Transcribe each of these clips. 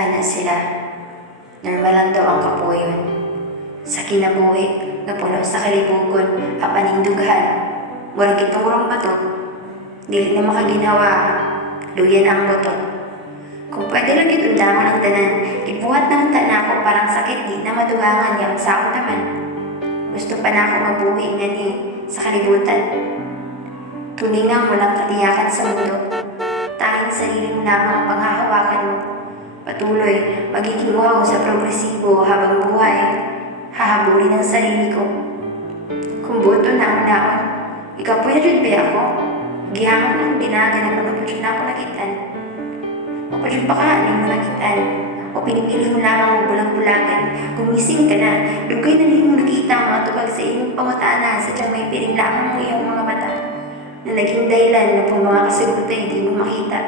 Ana sila, normal lang daw ang kapuyon. Sa kinabuhi, nga puno sa kalibugon, apaning dughan. Murag iturong bato, dili na makaginawa, luyan ang buto. Kung pwede lang itundangon ang tanan, ibuhat ng tanako parang sakit di na madugangan yung sao naman. Gusto pa na ako mabuhi nga ni sa kalibutan. Tulingang walang katiyakan sa mundo, tanging sarili mo lamang ang panghahawakan mo. Patuloy, magiging uhaw sa progresibo habang buhay. Hahabulin ang sarili ko. Kung buto na ang naon, ikaw pwede ba ako? Gihangon ng dinaganap ang napudyo na ako nakitan. O padyo pa ka, mo nakitan. O pinipili mo lamang bulang-bulagan. Gumising ka na, lugay na rin mo nakita ang mga tubag sa inyong pangutana, sadyang may piring lamang mo iyong mga mata na naging dahilan na po mga kasigutan hindi mo makita.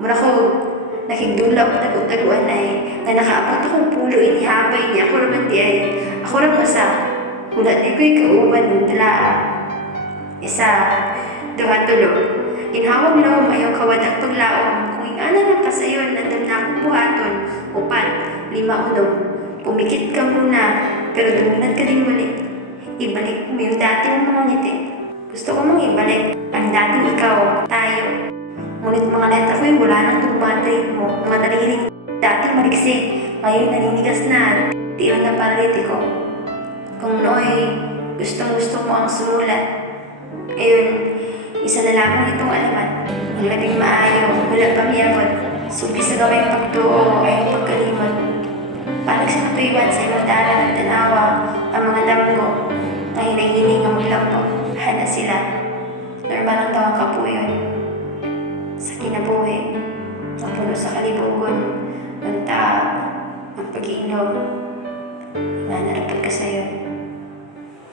Mura ko, nakigdulap na kutaguan ay nga nakaabot akong pulo inihapay niya ako raman di ay ako ram usa hula di ko'y kauban ng talaa. Isa, duha tulo, inhawag lang ayaw kawadag paglaom kung ingana lang kasayon nandun na akong buhaton. Upat, lima unog, pumikit ka muna pero dumunad ka din muli. Ibalik mo yung dati mong mga ngiti. Gusto ko mong ibalik ang dating ikaw, tayo. Ngunit mga letra ko'y wala nang tumatay mo, mga narinig dating mariksi, ngayon naninigas na, tila na paralitiko. Kung nooy gustong-gusto mo ang sumulat, ayun, isa na lamang itong alamat, ang labing maayo, wala pa miyabot, subi sa gawing pagtuo ay pagkalimot. Palag sa katuiwan sa ibang daanan at tanawa, ang mga damgo, na hinahiling ang maglampo, hana sila, normal ang tawang kapuyon. Sa kinabuhi, ang puno sa kalibugon, unta ang pag-iinom, nanarapag ka sa'yo.